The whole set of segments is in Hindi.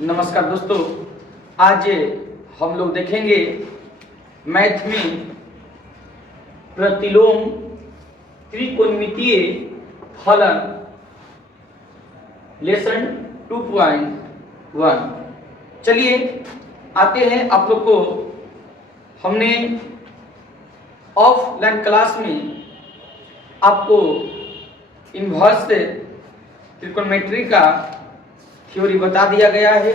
नमस्कार दोस्तों, आज हम लोग देखेंगे मैथ में प्रतिलोम त्रिकोणमितीय फलन लेसन 2.1। चलिए आते हैं आप लोग को। हमने ऑफलाइन क्लास में आपको इन्वर्स त्रिकोणमिति का थ्योरी बता दिया गया है।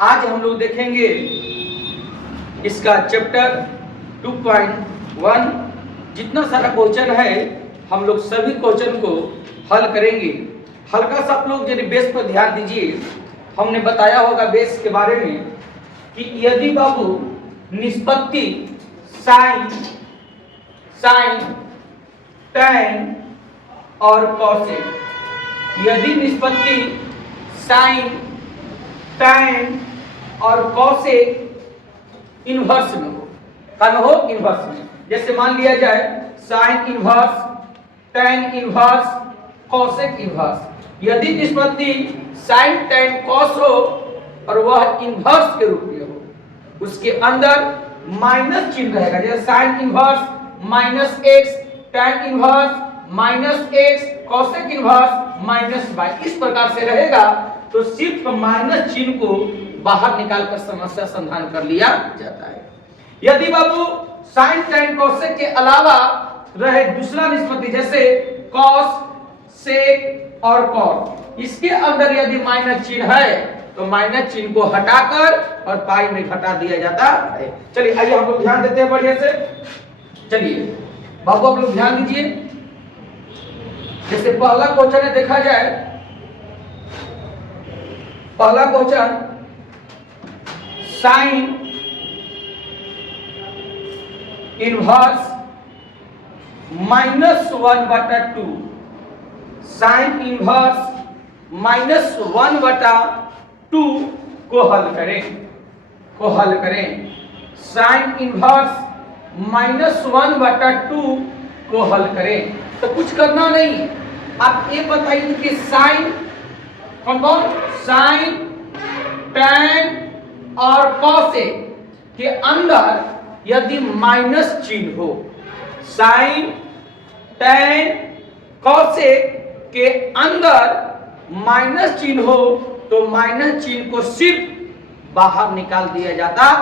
आज हम लोग देखेंगे इसका चैप्टर 2.1। जितना सारा क्वेश्चन है हम लोग सभी क्वेश्चन को हल करेंगे। हल्का सा आप लोग यदि बेस पर ध्यान दीजिए, हमने बताया होगा बेस के बारे में कि यदि बाबू निष्पत्ति साइन tan और कॉसेक, यदि निष्पत्ति साइन tan और कॉसेक इन्वर्स में हो, कब हो? इन्वर्स में। जैसे मान लिया जाए sign inverse, tan inverse, cosec inverse. यदि निष्पत्ति साइन tan cos हो और वह इन्वर्स के रूप में हो, उसके अंदर माइनस चिन्ह रहेगा। जैसे sine inverse minus X, tan inverse minus X, cosec inverse minus Y, इस प्रकार से रहेगा। तो सिर्फ माइनस चिन्ह को बाहर निकालकर समस्या समाधान कर लिया जाता है। यदि बाबू साइन tan कॉसेक के अलावा रहे दूसरा निष्पत्ति जैसे कॉस, सेक और कॉट, इसके अंदर यदि माइनस चिन्ह है तो माइनस चिन्ह को हटाकर और पाई में घटा दिया जाता है। चलिए आइए हम लोग ध्यान देते हैं बढ़िया से। चलिए बाबू आप लोग ध्यान दीजिए। जैसे पहला क्वेश्चन है, देखा जाए पहला question sine inverse -1/2, sine inverse -1/2 को हल करें। साइन इनवर्स -1/2 को हल करें। तो कुछ करना नहीं, आप ये बताइए कि साइन कौन? साइन tan और कॉसेक के अंदर यदि माइनस चिन्ह हो, साइन tan कॉसेक के अंदर माइनस चिन्ह हो तो माइनस चिन्ह को सिर्फ बाहर निकाल दिया जाता है,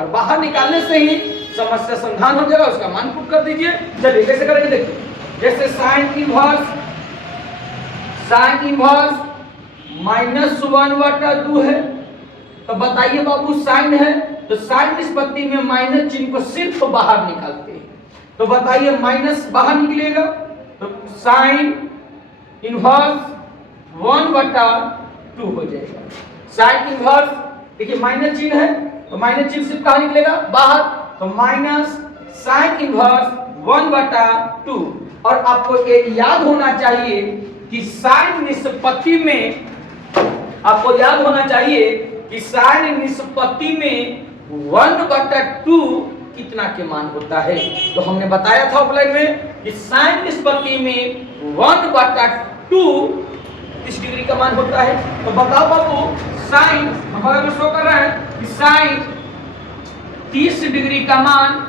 और बाहर निकालने से ही समस्या समाधान हो जाएगा। उसका मान पुट कर दीजिए। चलिए कैसे करेंगे देखिए। जैसे साइन इनवर्स -1/2 है, तो बताइए बाबू साइन है तो साइन निष्पत्ति में माइनस चिन्ह को सिर्फ बाहर निकालते हैं, तो बताइए माइनस बाहर निकलेगा तो साइन इनवर्स 1/2 हो जाएगा। साइन इनवर्स देखिए माइनस चिन्ह है तो माइनस चिन्ह सिर्फ कहां निकलेगा? बाहर। तो माइनस साइन इनवर्स 1/2। और आपको ये याद होना चाहिए कि साइन निष्पत्ति में, आपको याद होना चाहिए कि साइन निष्पत्ति में 1/2 कितना के मान होता है। तो हमने बताया था ऑफलाइन में कि साइन निष्पत्ति में 1/2 किस डिग्री का मान होता है। तो बताओ बाबू, साइन हमारा जो शो कर रहा है कि साइन 30 डिग्री का मान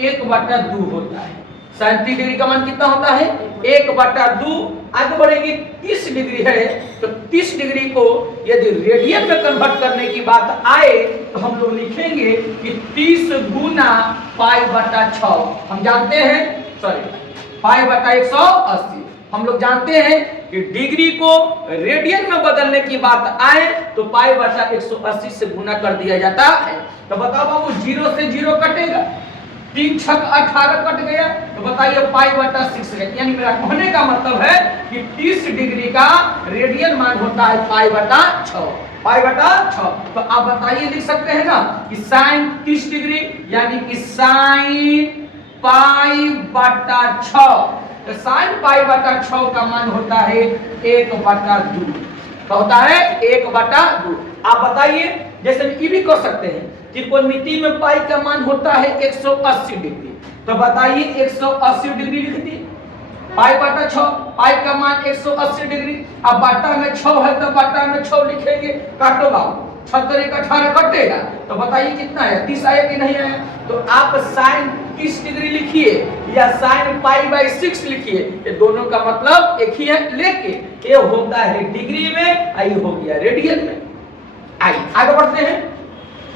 1/2 होता है। साइन 30 डिग्री का मान कितना होता है? 1/2। आगे बढ़ेंगे, 30 डिग्री है तो 30 डिग्री को यदि रेडियन में कन्वर्ट करने की बात आए तो हम लोग लिखेंगे कि 30 गुना π/6। हम जानते हैं, सॉरी, π/180। हम लोग जानते हैं कि डिग्री को रेडियन में बदलने की बात आए तो π/180 से गुना कर दिया जाता है। तो बताओ बाबू, 0 से 0 कटेगा, 3 छक 18 कट गया, तो बताइए π/6 है। यानी मेरा कहने का मतलब है कि 30 डिग्री का रेडियन मान होता है π/6। तो आप बताइए, लिख सकते हैं ना कि साइन 30 डिग्री यानी कि साइन π/6, तो साइन π/6 का मान होता है 1/2। तो होता है 1/2। आप बताइए, जैसे ये भी कर सकते हैं, त्रिकोणमिति में पाई का मान होता है 180 डिग्री, तो बताइए 180 डिग्री लिख दिए। पाई बटा 6, पाई का मान 180 डिग्री। अब बटा में 6 है तो बटा में 6 लिखेंगे, काटो बाबू, 76 एक 18 कटेगा, तो बताइए कितना है, 30 आया कि नहीं आया। तो आप साइन 30 डिग्री लिखिए या साइन पाई बाई 6 लिखिए, ये दोनों का मतलब एक ही है, लेकिन ये होता है डिग्री में, आई हो गया रेडियन में। आइए आगे बढ़ते हैं,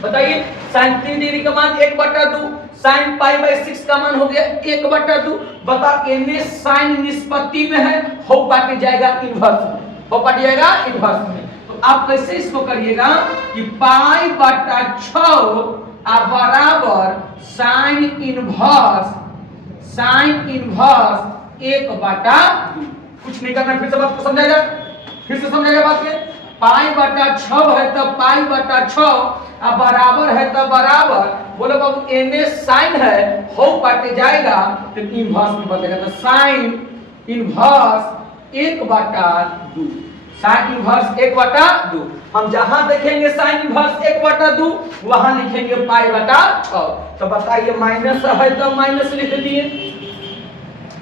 बताइए साइन 3 डिग्री का मान 1/2, साइन पाई बाई 6 का मान हो गया 1/2। बता एने साइन निष्पत्ति में है, हो पाट जाएगा इन्वर्स में, हो पाट जाएगा इन्वर्स में। तो आप कैसे इसको करिएगा कि पाई बटा 6 बराबर साइन इन्वर्स 1/2। कुछ नहीं करना, फिर से बात को समझाएगा, फिर से समझाएगा बात में। पाई बटा 6 है तो पाई बटा 6 बराबर है तो बराबर, बोलो बाबू एने साइन है, हो पाटे जाएगा तो इन्वर्स में बदलेगा, तो साइन इन्वर्स 1/2, साइन इन्वर्स 1/2। हम जहां देखेंगे साइन इन्वर्स 1/2 वहां लिखेंगे पाई बटा 6। तो बताइए माइनस है तो माइनस लिख दिए,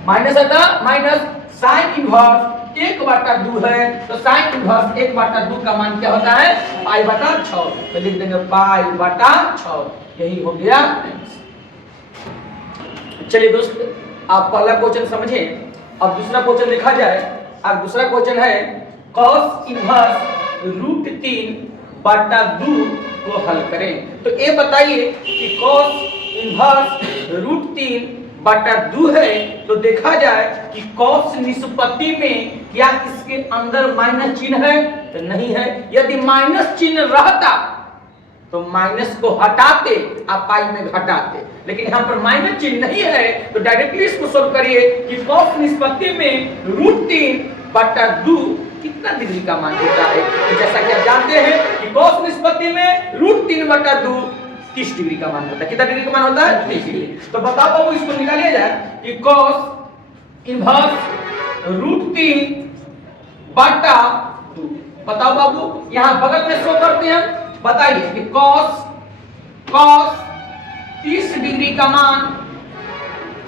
माइनस है तो माइनस, साइन इन्वर्स 1/2 है तो साइन इन्वर्स 1/2 का मान क्या होता है, पाई बटा 6। तो लिख देंगे पाई बटा 6, यही हो गया। चलिए दोस्त, आप पहला क्वेश्चन समझे, अब दूसरा क्वेश्चन देखा जाए। अब दूसरा क्वेश्चन है cos इन्वर्स √3/2 को हल करें। तो ये बताइए कि cos इन्वर्स √3/2 है, तो देखा जाए कि cos निष्पत्ति में क्या इसके अंदर माइनस चिन्ह है, तो नहीं है। यदि माइनस चिन्ह रहता तो माइनस को हटाते, आप पाई में घटाते, लेकिन यहाँ पर माइनस चिन्ह नहीं है, तो डायरेक्टली इसको सोल्व करिए कि cos निष्पत्ति में √3/2 कितना डिग्री का मान होता है। तो जैसा कि आप जानते हैं कि cos निष्पत्ति में √3/2 30 डिग्री का मान होता है। कितना डिग्री का मान होता है, 30 डिग्री। तो बताओ बाबू, इसको निकालिए जाए कि cos इन्वर्स √3/2। बताओ बाबू, यहां बगल में शो करते हैं, बताइए कि cos 30 डिग्री का मान,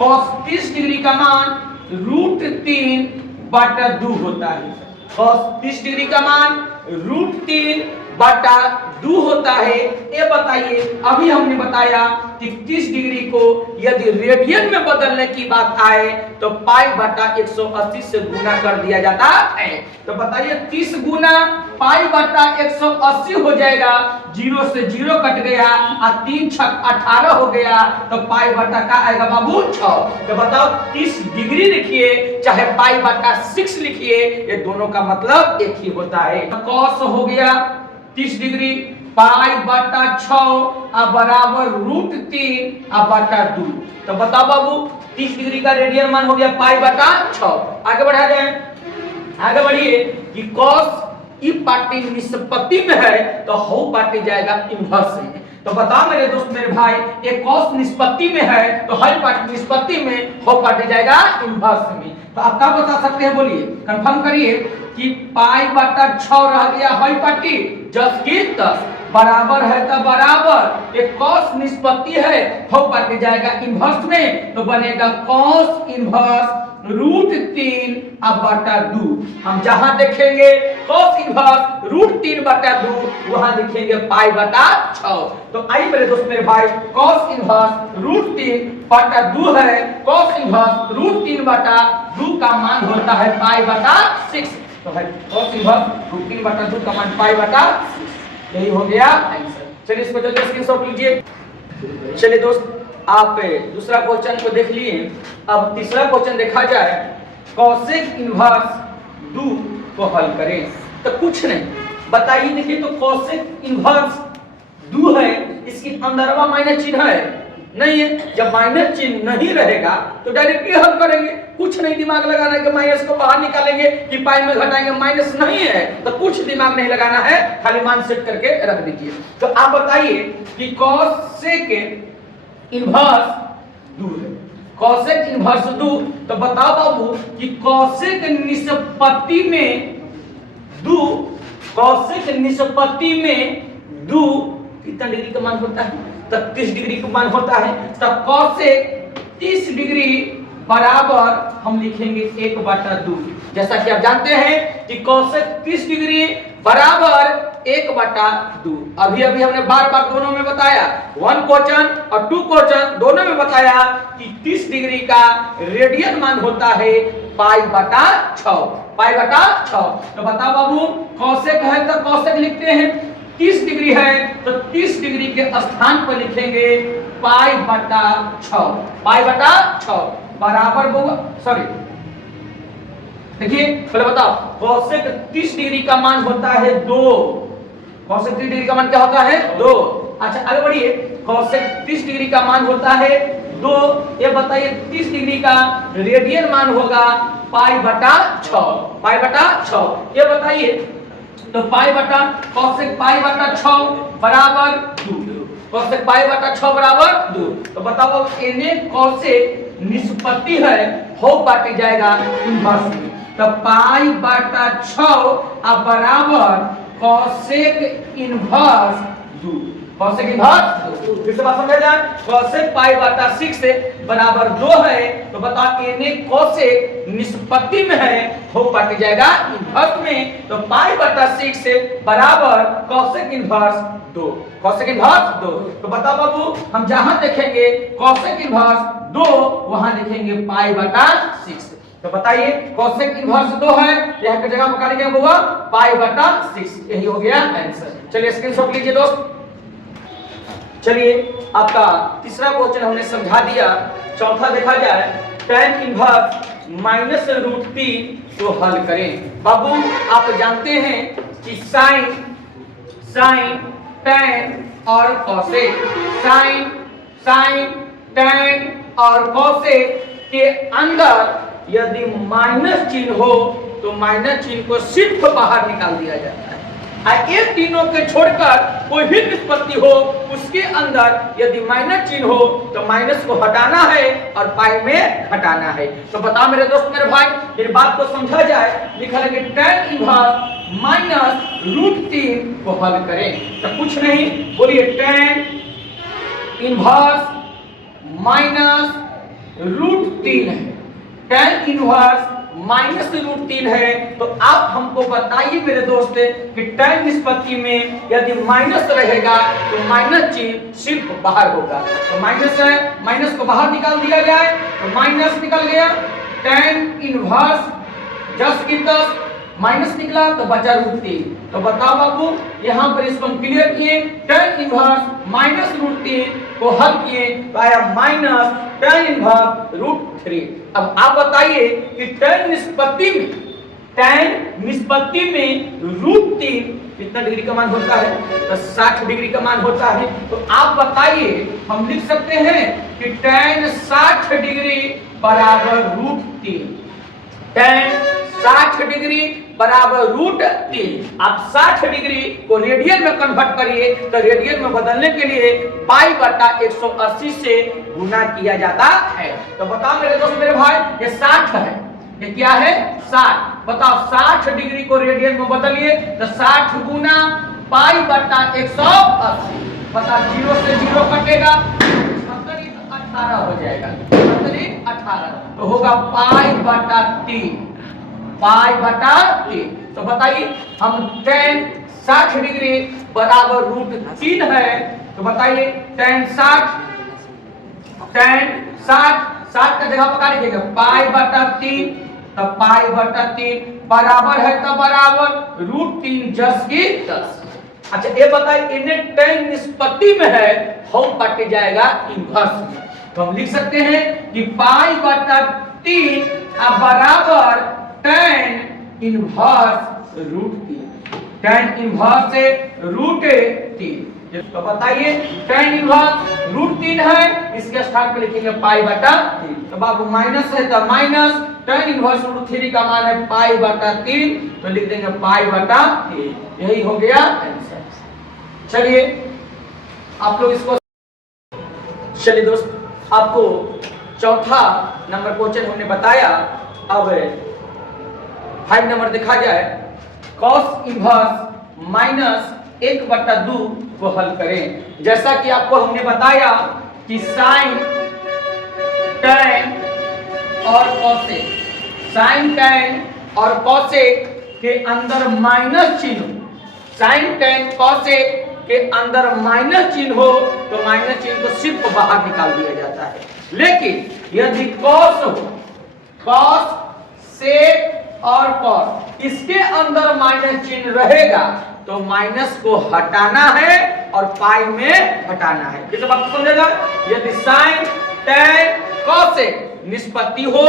cos 30 डिग्री का मान √3/2 होता है। cos 30 डिग्री का मान √3/2 होता है। ये बताइए, अभी हमने बताया कि 30 डिग्री को यदि रेडियन में बदलने की बात आए तो पाई बटा 180 से गुना कर दिया जाता है। तो बताइए 30 गुना पाई बटा 180 हो जाएगा, 0 से 0 कट गया और 3 छक 18 हो गया, तो पाई बटा का आएगा बाबू 6। तो बताओ 30 डिग्री लिखिए चाहे पाई बटा 6 लिखिए, ये दोनों का मतलब एक ही होता है। cos हो गया 30 डिग्री पाई बटा 6 बराबर √3/2। तो बताओ बाबू 30 डिग्री का रेडियन मान हो गया पाई बटा 6। आगे बढ़ा जाए, आगे बढ़िए कि cos ई पार्टी निष्पत्ति में है तो हो पार्टी जाएगा इन्वर्स में। तो बताओ मेरे दोस्त मेरे भाई, ये cos निष्पत्ति में है तो हर पार्टी निष्पत्ति में हो पार्टी जाएगा इन्वर्स में। तो आप क्या बता सकते हैं, बोलिए, कंफर्म करिए कि पाई बटा 6 रह गया हर पार्टी, जब कि 10 बराबर है तो बराबर, एक cos निष्पत्ति है, हो पार्टी जाएगा इन्वर्स में, तो बनेगा cos इन्वर्स √3/2। हम जहां देखेंगे cos इन्वर्स √3/2 वहां लिखेंगे पाई बटा 6। तो आइए मेरे दोस्त मेरे भाई, cos इन्वर्स √3/2 है, cos इन्वर्स √3/2 का मान होता है पाई बटा 6। तो है cos इन्वर्स √3/2 का मान पाई बटा 6, यही हो गया आंसर। चलिए इसको जल्दी स्क्रीनशॉट लीजिए। चलिए दोस्त, आप दूसरा क्वेश्चन को देख लिए, अब तीसरा क्वेश्चन देखा जाए, cosec इन्वर्स 2 को हल करें। तो कुछ नहीं, बताइए, देखिए तो cosec इन्वर्स 2 है, इसकी अंदरवा माइनस चिन्ह है नहीं है। जब माइनस चिन्ह नहीं रहेगा तो डायरेक्टली हल करेंगे, कुछ नहीं दिमाग लगाना है कि माइनस को बाहर निकालेंगे कि पाई में घटाएंगे, माइनस नहीं है तो कुछ दिमाग नहीं लगाना है, खाली मान सेट करके रख दीजिए। तो आप बताइए कि cosec इन्वर्स 2 है, cosec इन्वर्स 2। तो बताओ बाबू कि cosec निष्पत्ति में 2, cosec निष्पत्ति में 2 कितना डिग्री का मान होता है, 30 डिग्री का मान होता है। तो cosec 30 डिग्री बराबर हम लिखेंगे 1/2। जैसा कि आप जानते हैं कि कोसेक 30 डिग्री बराबर 1/2। अभी अभी हमने बार बार दोनों में बताया, 1 क्वेश्चन और 2 क्वेश्चन दोनों में बताया कि 30 डिग्री का रेडियन मान होता है π/6। π/6 तो बताओ बाबू, कोसेक है तो कोसेक लिखते हैं, 30 डिग्री है तो 30 डिग्री के स्थान पर लिखेंगे π/6। π/6 बराबर होगा, सॉरी देखिए पहले बताओ, कोसेक 30 डिग्री का मान होता है 2। कोसेक 30 डिग्री का मान क्या होता है 2। अच्छा आगे बढ़िए, कोसेक 30 डिग्री का मान होता है 2। ये बताइए 30 डिग्री का रेडियन मान होगा π/6। π/6 ये बताइए, तो कोसेक π/6 बराबर 2। कोसेक π/6 बराबर 2। तो बताओ इन्हें कोसेक निष्पत्ति है, हो काटी जाएगा इनवर्स में। तो π/6 अब बराबर कोसेक इनवर्स 2। कोसेक इनवर्स 2 फिर से बात समझ जाए, कोसेक π/6 से बराबर 2 है। तो बताओ इन्हें कोसेक निष्पत्ति में है, हो काटी जाएगा इनवर्स में। तो π/6 से बराबर कोसेक इनवर्स 2। Cosec inverse 2। तो बताओ बाबू, हम जहां देखेंगे कोसेक इनवर्स 2 वहां लिखेंगे π/6। तो बताइए कोसेक इनवर्स 2 है, यहां की जगह पर क्या लिखेंगे होगा π/6। यही हो गया आंसर। चलिए स्क्रीनशॉट लीजिए दोस्त। चलिए आपका तीसरा क्वेश्चन हमने समझा दिया। चौथा देखा जाए, tan इनवर्स -√3 को हल करें। बाबू आप जानते हैं कि साइन, tan और कोसेक, साइन, tan और कोसेक के अंदर यदि माइनस चिन्ह हो तो माइनस चिन्ह को सिर्फ बाहर निकाल दिया जाता है। एक तीनों के छोड़कर कोई भी निष्पत्ति हो उसके अंदर यदि माइनस चिन्ह हो तो माइनस को हटाना है और पाई में घटाना है। तो बताओ मेरे दोस्त मेरे भाई, ये बात को समझा जाए। लिखा है कि tan इनवर्स -√3 को हल करें। तो कुछ नहीं, बोलिए tan इनवर्स -√3 है। tan इनवर्स -√3 है। तो आप हमको बताइए मेरे दोस्त कि tan निष्पत्ति में यदि माइनस रहेगा तो माइनस चिन्ह सिर्फ बाहर होगा। तो माइनस है, माइनस को बाहर निकाल दिया जाए तो माइनस निकल गया। tan इनवर्स 10 की 10 माइनस निकला तो बचा √3। तो बताओ बाबू, यहाँ पर इसको हम क्लियर किए, tan इनवर्स -√3 को हल किए तो आया tan इनवर्स √3। अब आप बताइए कि tan निष्पत्ति में √3 कितना डिग्री का मान होता है? तो 60 डिग्री का मान होता है। तो आप बताइए, हम लिख सकते हैं कि tan 60 डिग्री बराबर √3। tan 60 डिग्री बराबर √3। आप 60 डिग्री को रेडियन में कन्वर्ट करिए तो रेडियन में बदलने के लिए π/180 से गुना किया जाता है। तो बताओ मेरे दोस्त मेरे भाई, ये 60 है, ये क्या है 60। बताओ 60 डिग्री को रेडियन में बदलिए तो 60 गुना π/180। बता 0 से 0 कटेगा, 18 हो जाएगा। 18 तो होगा π/3। π/3। तो बताइए हम tan 60 डिग्री बराबर √3 है। तो बताइए tan 60 का जगह पर क्या लिखेंगे π/3। तो π/3 बराबर है तो बराबर √3 10 की 10। अच्छा ये बताइए, इन्हें tan निष्पत्ति में है, हम काटे जाएगा इनवर्स में। तो हम लिख सकते हैं कि π/3 बराबर tan इनवर्स √3। tan इनवर्स से √3। तो बताइए tan इनवर्स √3 है, इसके स्थान पे लिखेंगे π/3। तो बाबू माइनस है तो माइनस, tan इनवर्स √3 का मान है π/3, तो लिख देंगे π/3। यही हो गया आंसर। चलिए आप लोग इसको, चलिए दोस्त आपको चौथा नंबर क्वेश्चन हमने बताया। अब 5 नंबर देखा जाए, cos इनवर्स -1/2 को हल करें। जैसा कि आपको हमने बताया कि sin, tan और कोसेक, साइन टैन और कोसेक के अंदर माइनस चिन्ह, साइन टैन कोसेक के अंदर माइनस चिन्ह हो तो माइनस चिन्ह को सिर्फ बाहर निकाल दिया जाता है। लेकिन यदि कॉस हो, कॉस, सेक और कॉस, इसके अंदर माइनस चिन्ह रहेगा तो माइनस को हटाना है और पाई में हटाना है। किस बात को समझेगा? यदि साइन टैन कोसेक निष्पत्ति हो,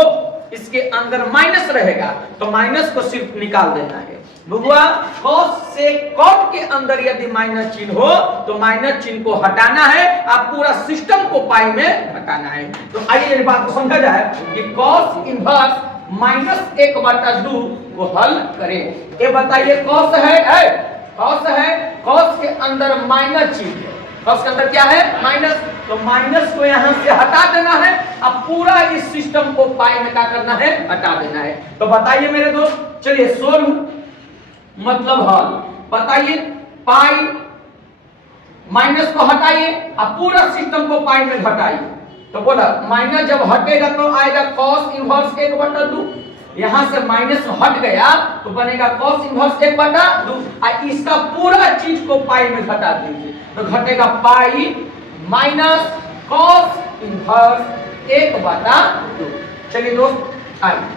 इसके अंदर माइनस रहेगा तो माइनस को सिर्फ निकाल देना है। बुआ, कॉस से कॉट के अंदर यदि माइनस चिन्ह हो तो माइनस चिन्ह को हटाना है, आप पूरा सिस्टम को पाई में हटाना है। तो आइए इस बात को समझा जाए कि कॉस इनवर्स -1/2 को हल करें। ये बताइए कॉस है, कॉस है, कॉस के अंदर माइनस चिन्ह है, कॉस के अंदर क्या है? माइनस, तो माइनस को यहां से हटा देना है। अब पूरा इस सिस्टम को पाई में क्या करना है? हटा देना है। तो बताइए मेरे दोस्त, चलिए सोल्व मतलब हल बताइए। पाई माइनस को हटाइए, अब पूरा सिस्टम को पाई में घटाइए। तो बोला माइनस जब हटेगा तो आएगा cos इनवर्स 1/2। यहां से माइनस हट गया तो बनेगा cos इनवर्स 1/2। इसका पूरा चीज को पाई में घटा दीजिए तो घटेगा पाई माइनस cos इनवर्स 1/2। चलिए दोस्त आइए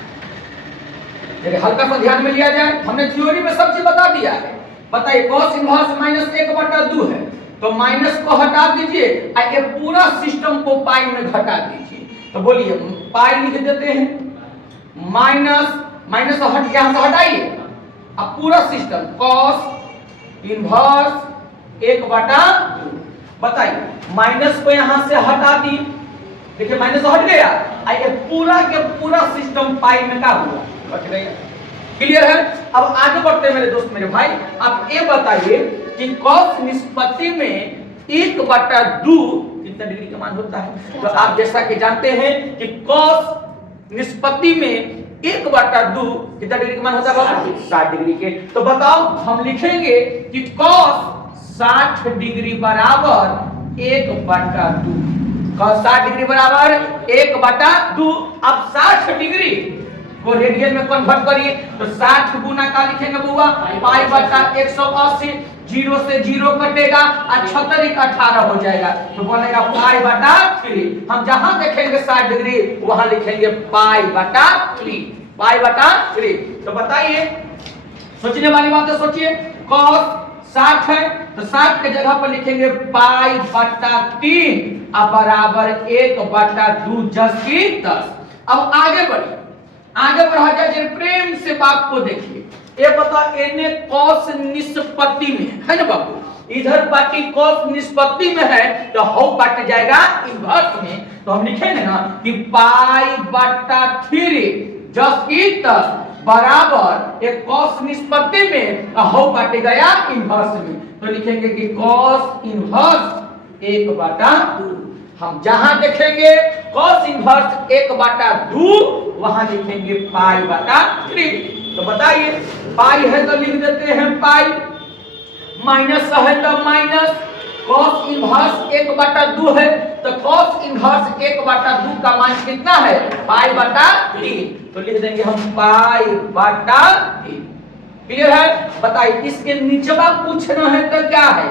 चलिए हल्का सा ध्यान में लिया जाए। हमने थ्योरी में सब चीज बता दिया है। बताइए cos इनवर्स -1/2 है तो माइनस को हटा दीजिए और ये पूरा सिस्टम को पाई में घटा दीजिए। तो बोलिए पाई लिख देते हैं, माइनस माइनस हट यहां से हटाइए, अब पूरा सिस्टम cos इनवर्स 1/2। बताइए माइनस को यहां से हटा दी, देखिए माइनस हट गया, ये पूरा के पूरा सिस्टम पाई में क्या हुआ? घट गया। क्लियर है? अब आगे बढ़ते हैं मेरे दोस्त मेरे भाई। आप ये बताइए कि cos निष्पत्ति में 1/2 कितना डिग्री का मान होता है? तो आप जैसा कि जानते हैं कि cos निष्पत्ति में 1/2 कितना डिग्री का मान होता है? 60 डिग्री के। तो बताओ हम लिखेंगे कि cos 60 डिग्री बराबर 1/2। cos 60 डिग्री बराबर 1/2। अब 60 डिग्री को रेडियन में कन्वर्ट करिए तो 60 गुना का लिखेंगे बुआ पाई बटा 180, 0 से 0 कटेगा और 76 का 18 हो जाएगा तो बनेगा पाई बटा 3। हम जहां देखेंगे 60 डिग्री वहां लिखेंगे पाई बटा 3, पाई बटा 3। तो बताइए, सोचने वाली बात है, सोचिए cos 60 है तो 60 के जगह पर लिखेंगे पाई बटा 3 और बराबर 1/2 10 की 10। अब आगे बढ़िए, आगे बढ़ा जाए प्रेम से बात को देखिए। ये बता एने cos निष्पत्ति में है ना बाबू, इधर पार्टी cos निष्पत्ति में है तो हाउ पार्ट जाएगा इनवर्स में। तो हम लिखेंगे ना कि पाई बटा 3 10 की 10 बराबर एक cos निष्पत्ति में हाउ पार्ट गया इनवर्स में। तो लिखेंगे कि cos इनवर्स 1/2। हम जहां देखेंगे cos इनवर्स 1/2 वहां लिखेंगे पाई बटा 3। तो बताइए पाई है तो लिख देते हैं पाई, माइनस है तो माइनस, cos इनवर्स 1/2 है तो cos इनवर्स 1/2 का मान कितना है? पाई बटा 3। तो लिख देंगे हम पाई बटा 3। क्लियर है? बताइए इसके नीचेवा पूछना है तो क्या है?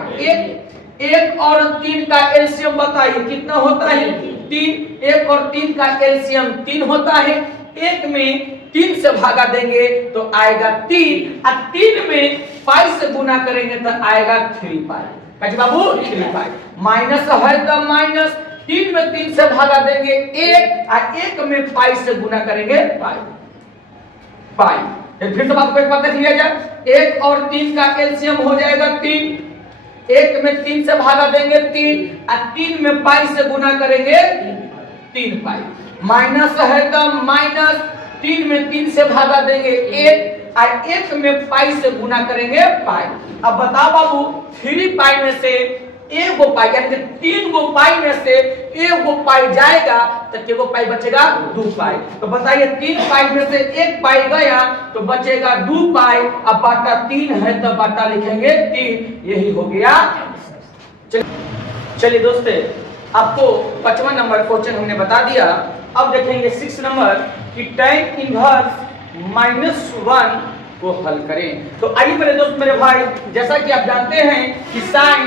एक और 3 का एलसीएम बताइए कितना होता है? 3। 1 और 3 का एलसीएम 3 होता है। 1 में 3 से भागा देंगे तो आएगा 3 और 3 में पाई से गुना करेंगे तो आएगा 3 पाई। कहे बाबू 3 पाई। माइनस है तो माइनस, 3 में 3 से भागा देंगे 1 और 1 में पाई से गुना करेंगे पाई, पाई। फिर से बात को एक बार देख लिया जाए। 1 और 3 का एलसीएम हो जाएगा 3, 1 में 3 से भागा देंगे 3 और 3 में पाई से गुना करेंगे 3 पाई। माइनस है तो माइनस, 3 में 3 से भागा देंगे 1 और 1 में पाई से गुना करेंगे पाई। अब बताओ बाबू 3 पाई में से 1 गो पाई यानी 3 गो पाई में से 1 गो पाई जाएगा तो कितने पाई बचेगा? 2 पाई। तो बताइए 3 पाई में से 1 पाई गया तो बचेगा 2 पाई। अब बटा 3 है तो बटा लिखेंगे 3। यही हो गया। चलिए दोस्तों आपको 55 नंबर क्वेश्चन हमने बता दिया अब देखेंगे 6 नंबर कि tan इनवर्स -1 को हल करें। तो आइए मेरे दोस्त मेरे भाई, जैसा कि आप जानते हैं कि sin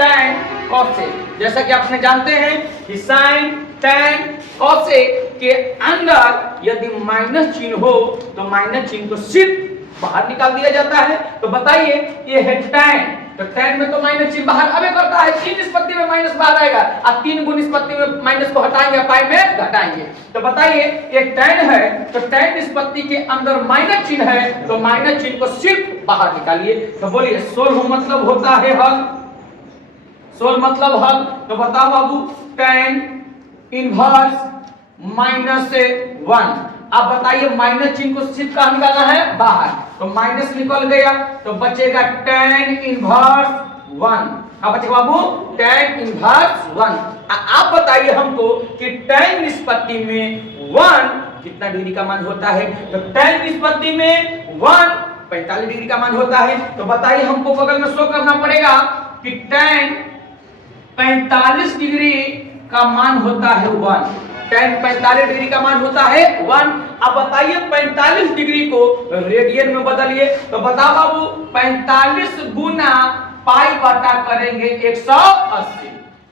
tan cosec, जैसा कि आपने जानते हैं कि sin tan cosec के अंदर यदि माइनस चिन्ह हो तो माइनस चिन्ह को सिर्फ बाहर निकाल दिया जाता है। तो बताइए ये है tan, तो tan में तो माइनस चिन्ह बाहर आवे करता है, 3 निष्पत्ति में माइनस बाहर आएगा और 3 गुण निष्पत्ति में माइनस को हटाएंगे, पाई में घटाएंगे। तो बताइए ये tan है, तो tan निष्पत्ति के अंदर माइनस चिन्ह है, तो माइनस चिन्ह को सिर्फ बाहर निकालिए। तो बोलिए सोल्व मतलब होता है हल, सोल्व मतलब हल। तो बताओ बाबू tan इनवर्स -1, अब बताइए माइनस चिन्ह को सिर्फ कहां निकालना है, बाहर, तो माइनस निकल गया तो बचेगा tan इनवर्स 1। अब बचेगा बाबू tan इनवर्स 1। आप बताइए हमको कि tan निष्पत्ति में 1 कितना डिग्री का मान होता है। तो tan निष्पत्ति में 1 45 डिग्री का मान होता है। तो बताइए हमको बगल में शो करना पड़ेगा कि tan 45 डिग्री का मान होता है 1, tan 45 डिग्री का मान होता है 1। अब बताइए 45 डिग्री को रेडियन में बदलिए। तो बताओ बाबू 45 गुना पाई बटा करेंगे 180,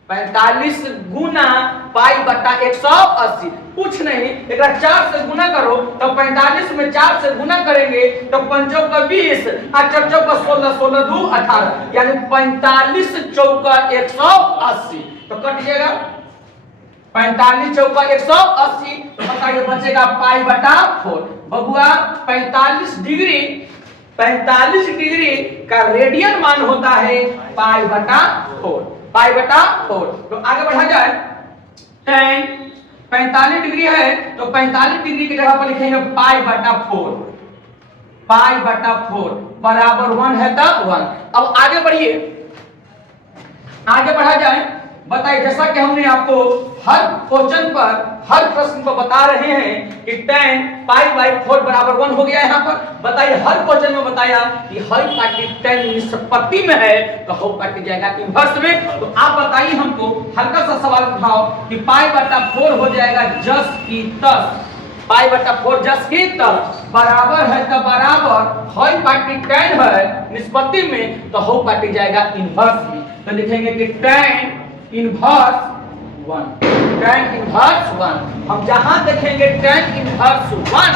45 गुना पाई बटा 180, कुछ नहीं, एक 4 से गुना करो तो 45 में 4 से गुना करेंगे तो 5 चौका 20 और 4 चौका 16, 16 2 18, यानी 45 चौका 180। तो कट जाएगा 45 चौका 180। तो बताइए बचेगा पाई बटा 4। बबुआ 45 डिग्री का रेडियन मान होता है पाई बटा 4, पाई बटा 4। तो आगे बढ़ा जाए, tan 45 डिग्री है तो 45 डिग्री की जगह पर लिखेंगे पाई बटा 4, पाई बटा 4 बराबर 1 है तब 1। अब आगे बढ़िए, आगे बढ़ा जाए। बताइए जैसा कि हमने आपको हर क्वेश्चन पर, हर प्रश्न को बता रहे हैं कि tan पाई बाई 4 बराबर 1 हो गया यहाँ पर। बताइए हर क्वेश्चन में बताया कि हर पार्टी tan निष्पत्ति में है तो हो पार्टी जाएगा इन्वर्स में। तो आप बताइए हमको हल्का सा सवाल उठाओ कि पाई बटा 4 हो जाएगा जस की तस, पाई बटा 4 जस की तस बराबर है तो बराबर हर पार्टी tan है निष्पत्ति में तो हो पार्टी जाएगा इन्वर्स में। तो लिखेंगे कि tan इनवर्स 1, tan इनवर्स 1। हम जहां देखेंगे tan इनवर्स 1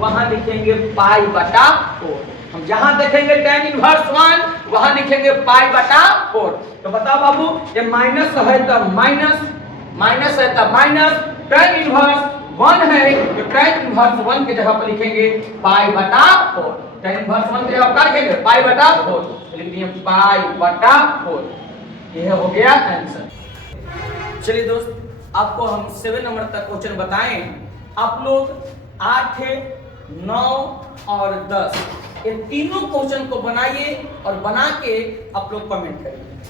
वहां लिखेंगे पाई बटा 4। हम जहां देखेंगे tan इनवर्स 1 वहां लिखेंगे पाई बटा 4। तो बताओ बाबू ये माइनस है तो माइनस, माइनस है तो माइनस, tan इनवर्स 1 है तो tan इनवर्स 1 की जगह पर लिखेंगे पाई बटा 4। tan इनवर्स 1 की जगह पर लिखेंगे पाई बटा 4, लिख दिए पाई बटा 4। यह हो गया आंसर। चलिए दोस्त आपको हम 7 नंबर तक क्वेश्चन बताएं, आप लोग 8, 9 और 10 ये तीनों क्वेश्चन को बनाइए और बना के आप लोग कमेंट करिए।